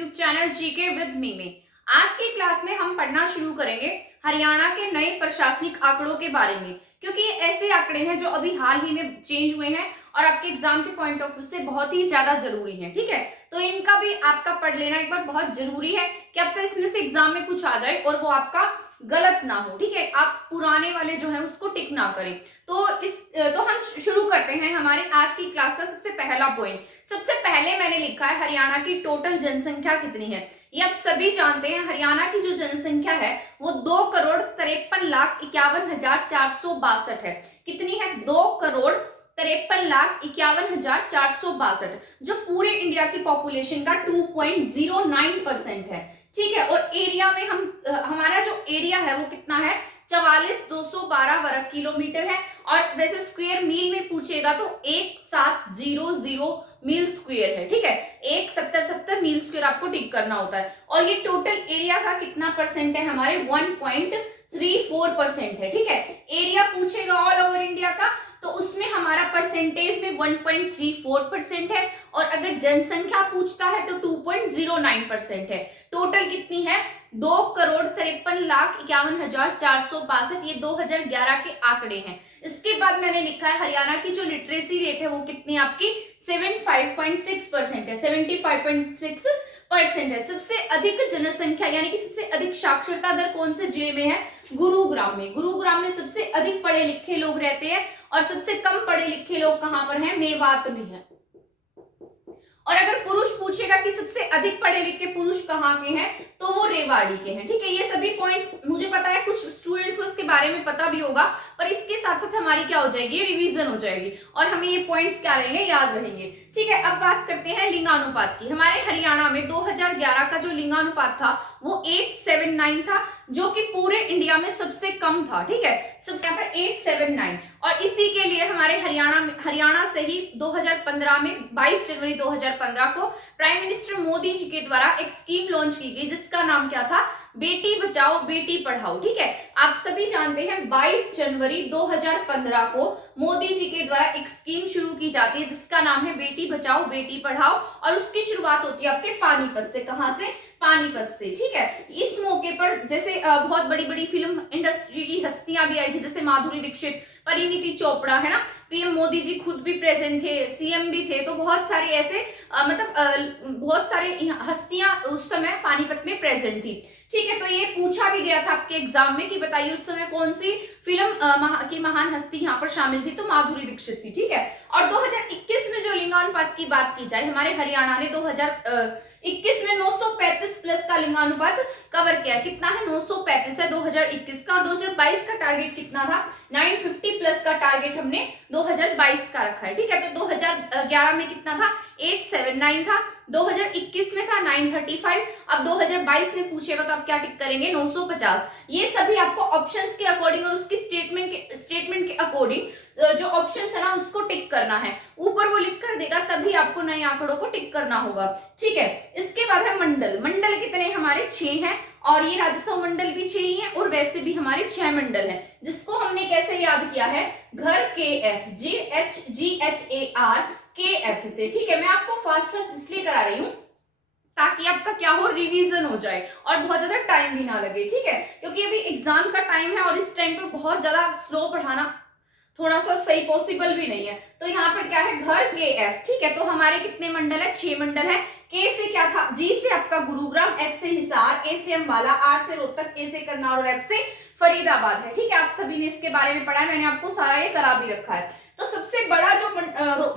YouTube channel GK with me में। आज की क्लास में हम पढ़ना शुरू करेंगे हरियाणा के नए प्रशासनिक आंकड़ों के बारे में, क्योंकि ये ऐसे आंकड़े हैं जो अभी हाल ही में चेंज हुए हैं और आपके एग्जाम के पॉइंट ऑफ व्यू से बहुत ही ज्यादा जरूरी है। ठीक है, तो इनका भी आपका पढ़ लेना एक बार बहुत जरूरी है कि अब तो इसमें से एग्जाम में कुछ आ जाए और वो आपका गलत ना हो। ठीक है, आप पुराने वाले जो है उसको टिक ना करें। तो हम शुरू करते हैं हमारे आज की क्लास का सबसे पहला पॉइंट। सबसे पहले मैंने लिखा है हरियाणा की टोटल जनसंख्या कितनी है। ये आप सभी जानते हैं, हरियाणा की जो जनसंख्या है वो 2,53,51,462 है। कितनी है? 2,53,51,462, जो पूरे इंडिया की पॉपुलेशन का 2.09% है। ठीक है, और एरिया में हमारा जो एरिया है वो कितना है? 44,212 वर्ग किलोमीटर है। और वैसे स्क्वायर मील में पूछेगा तो 1700 मील स्क्वायर है। ठीक है, 1770 मील स्क्वायर आपको टिक करना होता है। और ये टोटल एरिया का कितना परसेंट है? हमारे 1.34% है। ठीक है, एरिया पूछेगा ऑल ओवर इंडिया का तो उसमें हमारा परसेंटेज में 1.34% है। और अगर जनसंख्या पूछता है तो 2.09% है। टोटल कितनी है? 2,53,51,462। ये 2011 के आंकड़े हैं। इसके बाद मैंने लिखा है हरियाणा की जो लिटरेसी रेट है वो कितनी आपकी 75.6% है। 75.6% है। सबसे अधिक जनसंख्या यानी कि सबसे अधिक साक्षरता दर कौन से जिले में है? गुरुग्राम में। गुरुग्राम में सबसे अधिक पढ़े लिखे लोग रहते हैं और सबसे कम पढ़े लिखे लोग कहां पर हैं? मेवात में है। और अगर पुरुष पूछेगा कि सबसे अधिक पढ़े लिखे पुरुष कहाँ के हैं तो वो रेवाड़ी के हैं। ठीक है, ये सभी पॉइंट्स मुझे पता है कुछ स्टूडेंट्स को इसके बारे में पता भी होगा, पर इसके साथ साथ हमारी क्या हो जाएगी? रिवीजन हो जाएगी और हमें ये पॉइंट्स क्या रहेंगे? याद रहेंगे। ठीक है, अब बात करते हैं लिंगानुपात की। हमारे हरियाणा में 2011 का जो लिंगानुपात था वो 879 था, जो कि पूरे इंडिया में सबसे कम था। ठीक है, सबसे यहाँ पर 879। और इसी के लिए हमारे हरियाणा से ही 2015 में 22 जनवरी 2015 को प्राइम मिनिस्टर मोदी जी के द्वारा एक स्कीम लॉन्च की गई जिसका नाम क्या था? बेटी बचाओ बेटी पढ़ाओ। ठीक है, आप सभी जानते हैं 22 जनवरी 2015 को मोदी जी के द्वारा एक स्कीम शुरू की जाती है जिसका नाम है बेटी बचाओ बेटी पढ़ाओ। और उसकी शुरुआत होती है आपके पानीपत से। कहां से? पानीपत से। ठीक है, इस मौके पर जैसे बहुत बड़ी बड़ी फिल्म इंडस्ट्री की हस्तियां भी आई थी, जैसे माधुरी दीक्षित, परिणीति चोपड़ा, है ना, पीएम मोदी जी खुद भी प्रेजेंट थे, सीएम भी थे। तो बहुत सारे ऐसे बहुत सारे हस्तियां उस समय पानीपत में प्रेजेंट थी। ठीक है, तो ये पूछा भी गया था आपके एग्जाम में कि बताइए उस समय कौन सी फिल्म की महान हस्ती यहाँ पर शामिल थी, तो माधुरी दीक्षित थी। ठीक है, और 2021 में जो लिंगानुपात की बात की जाए, हमारे हरियाणा ने 2021 में 935 प्लस का लिंगानुपात कवर किया। कितना है? 935 है 2021 का। और 2022 का टारगेट कितना था? 950 प्लस का टारगेट हमने 2022 का रखा है। ठीक है, तो 2011 में कितना था? 879 था, 2021 में था 935। अब 2022 में पूछेगा तो आप क्या टिक करेंगे? 950। ये सभी आपको ऑप्शंस के अकॉर्डिंग और उसकी स्टेटमेंट के अकॉर्डिंग जो ऑप्शंस है ना उसको टिक करना है। ऊपर वो लिख कर देगा तभी आपको नए आंकड़ों को टिक करना होगा। ठीक है, इसके बाद है मंडल। मंडल कितने? हमारे 6 हैं और ये राजस्व मंडल भी 6 ही है और वैसे भी हमारे 6 मंडल हैं, जिसको हमने कैसे याद किया है? घर KF, GHAR KF से। ठीक है, मैं आपको फास्ट इसलिए करा रही हूँ ताकि आपका क्या हो? रिवीजन हो जाए और बहुत ज्यादा टाइम भी ना लगे। ठीक है, क्योंकि अभी एग्जाम का टाइम है और इस टाइम पर बहुत ज्यादा स्लो पढ़ाना थोड़ा सा सही पॉसिबल भी नहीं है। तो यहाँ पर क्या है? घर KF। ठीक है, तो हमारे कितने मंडल है? 6 मंडल है। K से क्या था? G से आपका गुरुग्राम, H से हिसार, A से अंबाला, R से रोहतक, K से करनाल और F से फरीदाबाद है। ठीक है, आप सभी ने इसके बारे में पढ़ा है, मैंने आपको सारा ये करा भी रखा है। तो सबसे बड़ा जो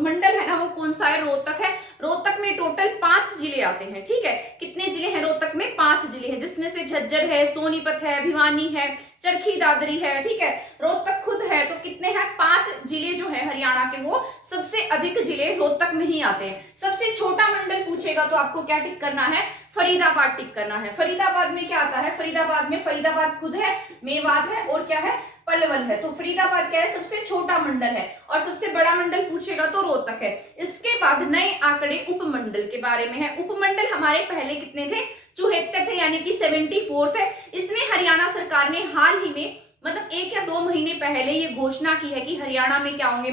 मंडल है ना वो कौन सा है? रोहतक है। रोहतक में टोटल 5 जिले आते हैं। ठीक है, कितने जिले हैं रोहतक में? 5 जिले हैं, जिसमें से झज्जर है, सोनीपत है, भिवानी है, चरखी दादरी है। ठीक है, रोहतक खुद है। तो कितने हैं? 5 जिले जो है हरियाणा के वो सबसे अधिक जिले रोहतक में ही आते हैं। सबसे छोटा मंडल पूछेगा तो आपको क्या टिक करना है? फरीदाबाद टिक करना है। फरीदाबाद में क्या आता है? फरीदाबाद में फरीदाबाद खुद है, मेवात है और क्या है? पलवल है। तो फरीदाबाद क्या है? सबसे छोटा मंडल है। और सबसे बड़ा मंडल पूछेगा तो रोहतक है। इसके बाद नए आंकड़े उपमंडल के बारे में है। उपमंडल हमारे पहले कितने थे? 74 थे, यानी कि 74 थे। इसमें हरियाणा सरकार ने हाल ही में 1 या 2 महीने पहले ये घोषणा की है कि हरियाणा में क्या होंगे?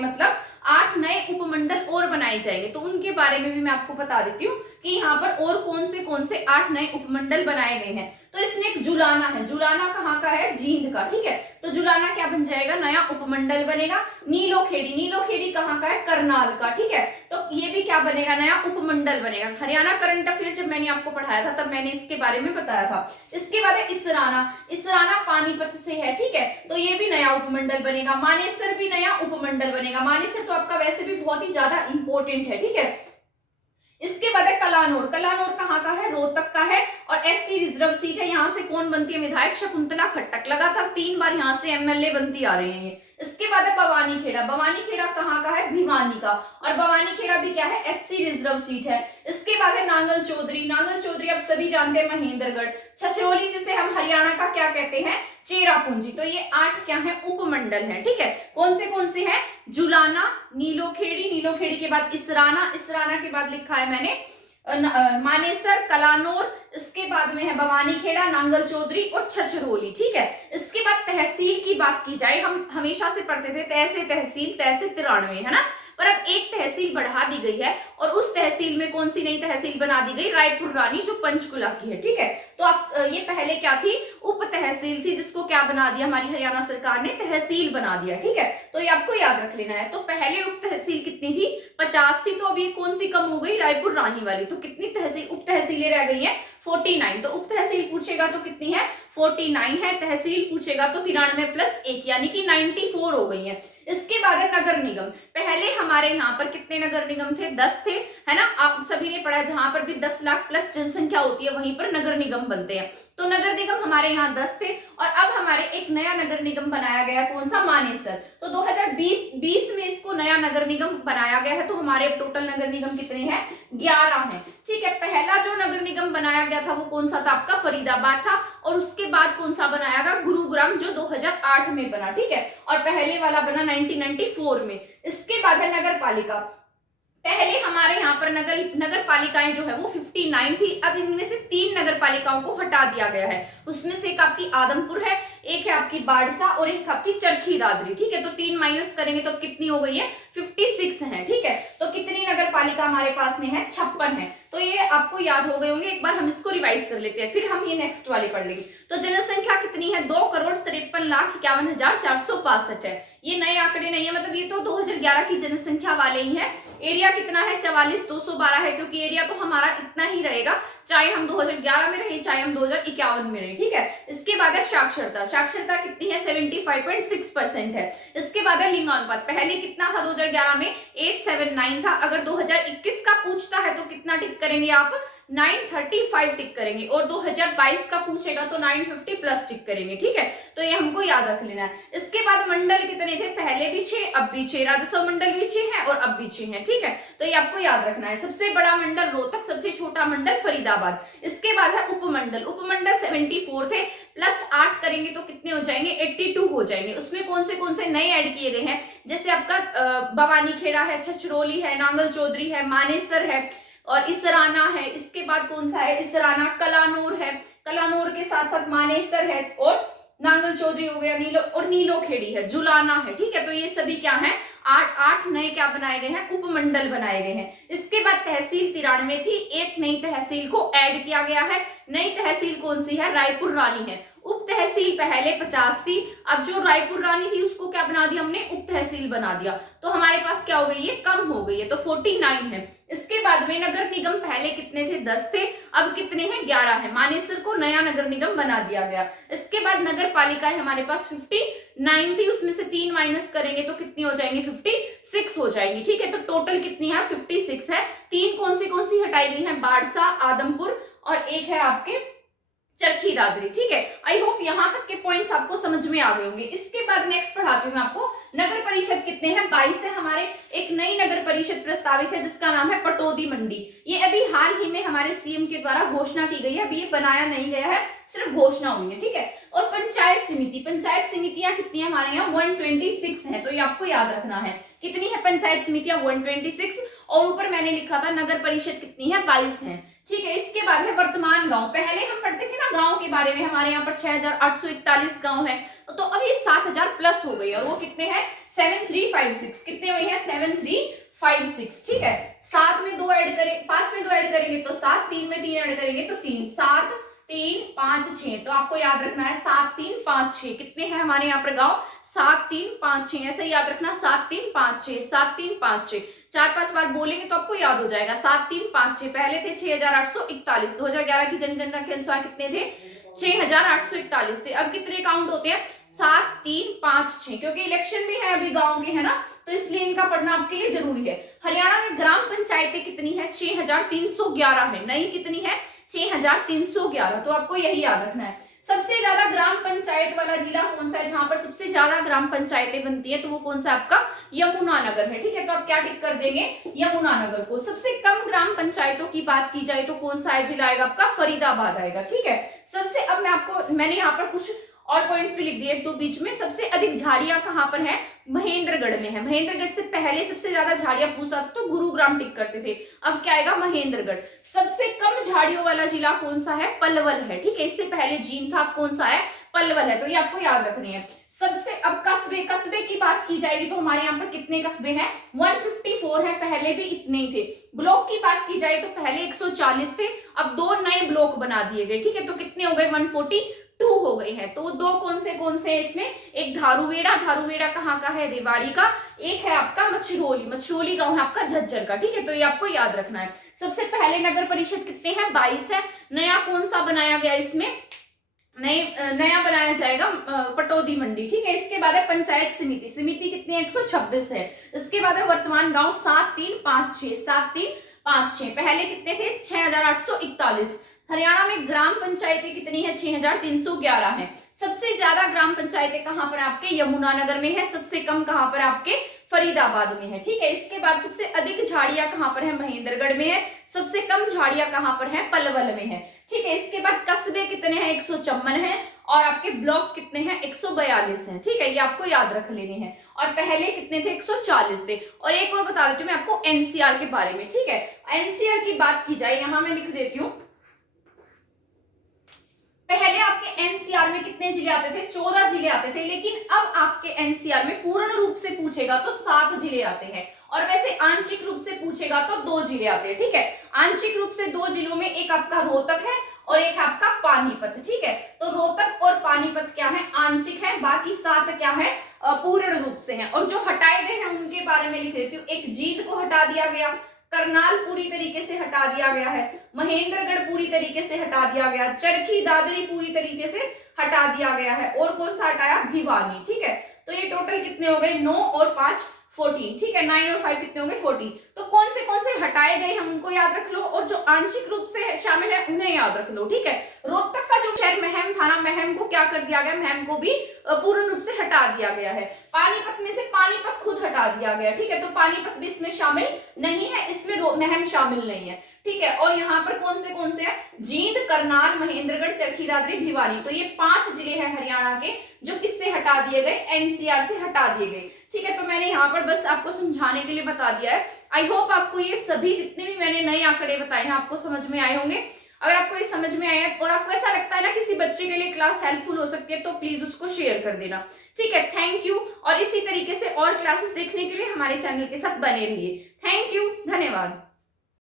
8 नए उपमंडल और बनाए जाएंगे। तो उनके बारे में भी मैं आपको बता देती हूँ कि यहाँ पर और कौन से 8 नए उपमंडल बनाए गए हैं। तो इसमें एक जुलाना है, जुलाना कहाँ का है, जींद का, ठीक है। तो जुलाना क्या बन जाएगा, नया उपमंडल बनेगा। नीलोखेड़ी, नीलोखेड़ी कहाँ का है, करनाल का, ठीक है। तो ये भी क्या बनेगा, नया उपमंडल बनेगा। हरियाणा करंट अफेयर जब मैंने आपको पढ़ाया था तब मैंने इसके बारे में बताया था। इसके बाद है इसराना, इसराना पानीपत से है, ठीक है। तो ये भी नया उपमंडल बनेगा। मानेसर भी नया उपमंडल बनेगा। मानेसर तो आपका वैसे भी बहुत ही ज्यादा इंपॉर्टेंट है, ठीक है। इसके बाद है कलानौर, कलानौर कहाँ का है, रोहतक का है और एससी रिजर्व सीट है। यहाँ से कौन बनती है, विधायक शकुंतला खट्टक, लगातार 3 बार यहाँ से एमएलए बनती आ रहे हैं। इसके बाद है बवानीखेड़ा, बवानीखेड़ा कहाँ का है, भिवानी का, और बवानीखेड़ा भी क्या है, एससी रिजर्व सीट है। इसके बाद है नांगल चौधरी, नांगल चौधरी आप सभी जानते हैं महेंद्रगढ़। छछरौली जिसे हम हरियाणा का क्या कहते हैं, चेरापूंजी। तो ये 8 क्या है, उपमंडल है, ठीक है। कौन से हैं, जुलाना, नीलोखेड़ी, नीलोखेड़ी के बाद इसराना, इसराना के बाद लिखा है मैंने मानेसर, कलानौर, इसके बाद में है बवानीखेड़ा, नांगल चौधरी और छछरौली, ठीक है। इसके बाद तहसील की बात की जाए, हम हमेशा से पढ़ते थे तय से तहसील, तय से 93, है ना। पर अब एक तहसील बढ़ा दी गई है और उस तहसील में कौन सी नई तहसील बना दी गई, रायपुर रानी, जो पंचकुला की है, ठीक है। तो आप ये पहले क्या थी, उप तहसील थी, जिसको क्या बना दिया हमारी हरियाणा सरकार ने, तहसील बना दिया, ठीक है। तो ये आपको याद रख लेना है। तो पहले उप तहसील कितनी थी, 50 थी। तो अब ये कौन सी कम हो गई, रायपुर रानी वाली। तो कितनी तहसील, उप तहसीलें रह गई है, 49। तो उप तहसील पूछेगा तो कितनी है, 49 है। तहसील पूछेगा तो 93 + 1 यानी कि 94 हो गई है। इसके बाद है नगर निगम। पहले हमारे यहाँ पर कितने नगर निगम थे, 10 थे, है ना। आप सभी ने पढ़ा, जहां पर भी 10 लाख प्लस जनसंख्या होती है वहीं पर नगर निगम बनते हैं। तो नगर निगम हमारे यहाँ 10 थे और अब हमारे एक नया नगर निगम बनाया गया, कौन सा, मानेसर। तो 2020 में इसको नया नगर निगम बनाया गया है। तो हमारे टोटल नगर निगम कितने हैं, 11 हैं, ठीक है। पहला जो नगर निगम बनाया गया था वो कौन सा था, आपका फरीदाबाद था। और उसके बाद कौन सा बनाया गया, गुरुग्राम, जो 2008 में बना, ठीक है। और पहले वाला बना 1994 में। इसके बाद है नगर पालिका। पहले हमारे यहाँ पर नगर पालिकाएं जो है वो 59 थी। अब इनमें से 3 नगर पालिकाओं को हटा दिया गया है। उसमें से एक आपकी आदमपुर है, एक है आपकी बाड़सा और एक आपकी चरखी दादरी, ठीक है। तो 3 माइनस करेंगे तो कितनी हो गई है, 56 है, ठीक है। तो कितनी नगर पालिका हमारे पास में है, 56 है। तो ये आपको याद हो गए होंगे। एक बार हम इसको रिवाइज कर लेते हैं, फिर हम ये नेक्स्ट वाले पढ़ लेंगे। तो जनसंख्या कितनी है, 2,53,51,465 है। ये नए आंकड़े नहीं है, मतलब ये तो 2011 की जनसंख्या वाले ही है। एरिया कितना है, 44,212 है, क्योंकि एरिया तो हमारा इतना ही रहेगा, चाहे हम 2011 में रहे चाहे हम 2051 में रहे, ठीक है। इसके बाद है साक्षरता, साक्षरता कितनी है, 75.6% है। इसके बाद है लिंगानुपात। पहले कितना था 2011 में, 879 था। अगर 2021 का पूछता है तो कितना टिक करेंगे आप, 935 टिक करेंगे। और 2022 का पूछेगा तो 950 प्लस टिक करेंगे, ठीक है। तो ये हमको याद रख लेना है। इसके बाद मंडल कितने थे, पहले भी 6, अब भी 6, राजस्व मंडल भी 6 है और अब भी 6 है, ठीक है। तो ये आपको याद रखना है। सबसे बड़ा मंडल रोहतक, सबसे छोटा मंडल फरीदाबाद। इसके बाद है उपमंडल, उपमंडल 74 थे, प्लस 8 करेंगे तो कितने हो जाएंगे, 82 हो जाएंगे। उसमें कौन से नए ऐड किए गए हैं, जैसे आपका बवानीखेड़ा है, छछरौली है, नांगल चौधरी है, मानेसर है और इसराना है। इसके बाद कौन सा है, इसराना, कलानौर है, कलानौर के साथ साथ मानेसर है और नांगल चौधरी हो गया, नीलोखेड़ी है, जुलाना है, ठीक है। तो ये सभी क्या है, 8 नए क्या बनाए गए हैं, उपमंडल बनाए गए हैं। इसके बाद तहसील 93 थी, एक नई तहसील को ऐड किया गया है। नई तहसील कौन सी है, रायपुर रानी है। उप तहसील पहले 50 थी, अब जो रायपुर रानी थी उसको क्या बना दिया हमने, उप तहसील बना दिया। तो हमारे पास क्या हो गई है, कम हो गई है, तो 49 है। इसके बाद में नगर निगम पहले कितने थे, 10 थे, अब कितने हैं, 11 है। मानेसर को नया नगर निगम बना दिया गया। इसके बाद नगर पालिका है हमारे पास 59 थी, उसमें से 3 माइनस करेंगे तो कितनी हो जाएंगी, 56 हो जाएंगी, ठीक है। तो टोटल कितनी है, 56 है। 3 कौन सी हटाई गई है, बाड़सा, आदमपुर और एक है आपके चरखी दादरी, ठीक है। आई होप यहाँ तक के पॉइंट्स आपको समझ में आ गए होंगे। इसके बाद नेक्स्ट पढ़ाती हूँ मैं आपको, नगर परिषद कितने हैं, 22 है। हमारे एक नई नगर परिषद प्रस्तावित है जिसका नाम है पटौदी मंडी। ये अभी हाल ही में हमारे सीएम के द्वारा घोषणा की गई है, अभी ये बनाया नहीं गया है, सिर्फ घोषणा हुई है, ठीक है। और पंचायत समिति, पंचायत समितियां कितनी है हमारे यहाँ, 126 है। तो ये आपको याद रखना है, कितनी है पंचायत समितियां, 126। और ऊपर मैंने लिखा था नगर परिषद कितनी है, 22 है। ठीक है, इसके बाद है वर्तमान गांव। पहले हम पढ़ते थे ना गांव के बारे में, हमारे यहाँ पर 6841 गांव है, तो अब ये 7000 प्लस हो गई और वो कितने हैं, 7356। कितने हुए हैं, 7356। ठीक है, 7 में 2 ऐड करें, 5 में 2 ऐड करेंगे तो 7, 3 में 3 ऐड करेंगे तो 3, 7 3 5 6। तो आपको याद रखना है 7 3 5 6। कितने हैं हमारे यहाँ पर गांव, 7 3 5 6। ऐसे याद रखना 7 3 5 6, 7 3 5 6। 4-5 बार बोलेंगे तो आपको याद हो जाएगा। 7 3 5 6 पहले थे 6841, 2011 की जनगणना के अनुसार कितने थे, 6841 थे। अब कितने काउंट होते हैं, 7 3 5 6, क्योंकि इलेक्शन भी है अभी गांव के, है ना, तो इसलिए इनका पढ़ना आपके लिए जरूरी है। हरियाणा में ग्राम पंचायतें कितनी है, 6311 है। नई कितनी है, 6311। तो आपको यही याद रखना है। सबसे ज्यादा ग्राम पंचायत वाला जिला कौन सा है, जहां पर सबसे ज्यादा ग्राम पंचायतें बनती है, तो वो कौन सा आपका, यमुनानगर है। ठीक है, तो आप क्या टिक कर देंगे, यमुनानगर को। सबसे कम ग्राम पंचायतों की बात की जाए तो कौन सा जिला आएगा आपका, फरीदाबाद आएगा। ठीक है, सबसे, अब मैंने यहाँ पर कुछ और पॉइंट्स भी लिख दिए एक दो बीच में। सबसे अधिक झाड़ियां कहां पर है, महेंद्रगढ़ में है। महेंद्रगढ़ से पहले सबसे ज्यादा झाड़ियां पूछता था तो गुरुग्राम टिक करते थे, अब क्या आएगा, महेंद्रगढ़। सबसे कम झाड़ियों वाला जिला कौन सा है, पलवल है। ठीक है, इससे पहले जींद था, कौन सा है, पलवल है। तो ये आपको याद रखनी है। सबसे, अब कस्बे की बात की जाएगी तो हमारे यहाँ पर कितने कस्बे हैं, 154 है, पहले भी इतने ही थे। ब्लॉक की बात की जाए तो पहले 140 थे, अब 2 नए ब्लॉक बना दिए गए। ठीक है, तो कितने हो गए, 142 हो गए हैं। तो 2 कौन से इसमें, एक धारूवेड़ा कहाँ का है, रेवाड़ी का। एक है आपका मछरोली गांव है आपका झज्जर का। ठीक है, तो ये आपको याद रखना है। सबसे पहले नगर परिषद कितने हैं, 22 है। नया कौन सा बनाया गया इसमें, नया बनाया जाएगा पटौदी मंडी। ठीक है, इसके बाद है पंचायत समिति कितनी है, 126 है। इसके बाद है वर्तमान गांव 7356। पहले कितने थे, 6841। हरियाणा में ग्राम पंचायतें कितनी है, 6311 है। सबसे ज्यादा ग्राम पंचायतें कहां पर आपके, यमुनानगर में है। सबसे कम कहां पर आपके, फरीदाबाद में है। ठीक है, इसके बाद सबसे अधिक झाड़ियां कहां पर है, महेंद्रगढ़ में है। सबसे कम झाड़ियां कहां पर है, पलवल में है। ठीक है, इसके बाद कस्बे कितने हैं, 154 है। और आपके ब्लॉक कितने हैं, 142 हैं। ठीक है, ये आपको याद रख लेने हैं। और पहले कितने थे, 140 थे। और एक और बता देती हूँ मैं आपको एनसीआर के बारे में। ठीक है, एनसीआर की बात की जाए, यहां मैं लिख देती हूँ। पहले आपके एनसीआर में कितने जिले आते थे, 14 जिले आते थे, लेकिन अब आपके एनसीआर में पूर्ण रूप से पूछेगा तो 7 जिले आते हैं। और वैसे आंशिक रूप से पूछेगा तो 2 जिले आते हैं। ठीक है, आंशिक रूप से 2 जिलों में एक आपका रोहतक है और एक आपका पानीपत। ठीक है, तो रोहतक और पानीपत क्या है, आंशिक है, बाकी 7 क्या है, पूर्ण रूप से हैं। और जो हटाए गए हैं उनके बारे में लिख देती हूँ। एक जींद को हटा दिया गया, करनाल पूरी तरीके से हटा दिया गया है, महेंद्रगढ़ पूरी तरीके से हटा दिया गया, चरखी दादरी पूरी तरीके से हटा दिया गया है, और कौन सा हटाया, भिवानी। ठीक है, तो ये टोटल कितने हो गए, 9 और 5 14। ठीक है, 9 और 5 कितने हो गए, 14। तो कौन से हटाए गए हैं उनको याद रख लो, और जो आंशिक रूप से शामिल है उन्हें याद रख लो। ठीक है, रोहतक का जो शहर महम था ना, महम को क्या कर दिया गया, महम को भी पूर्ण रूप से हटा दिया गया है। पानीपत में से पानीपत खुद हटा दिया गया। ठीक है, तो पानीपत भी इसमें शामिल नहीं है, इसमें महम शामिल नहीं है। ठीक है, और यहाँ पर कौन से हैं, जींद, करनाल, महेंद्रगढ़, चरखी दादरी, भिवानी। तो ये 5 जिले हैं हरियाणा के जो किससे हटा दिए गए, एनसीआर से हटा दिए गए। ठीक है, तो मैंने यहाँ पर बस आपको समझाने के लिए बता दिया है। आई होप आपको ये सभी जितने भी मैंने नए आंकड़े बताए हैं आपको समझ में आए होंगे। अगर आपको ये समझ में आया और आपको ऐसा लगता है ना किसी बच्चे के लिए क्लास हेल्पफुल हो सकती है तो प्लीज उसको शेयर कर देना। ठीक है, थैंक यू। और इसी तरीके से और क्लासेस देखने के लिए हमारे चैनल के साथ बने रहिए। थैंक यू, धन्यवाद।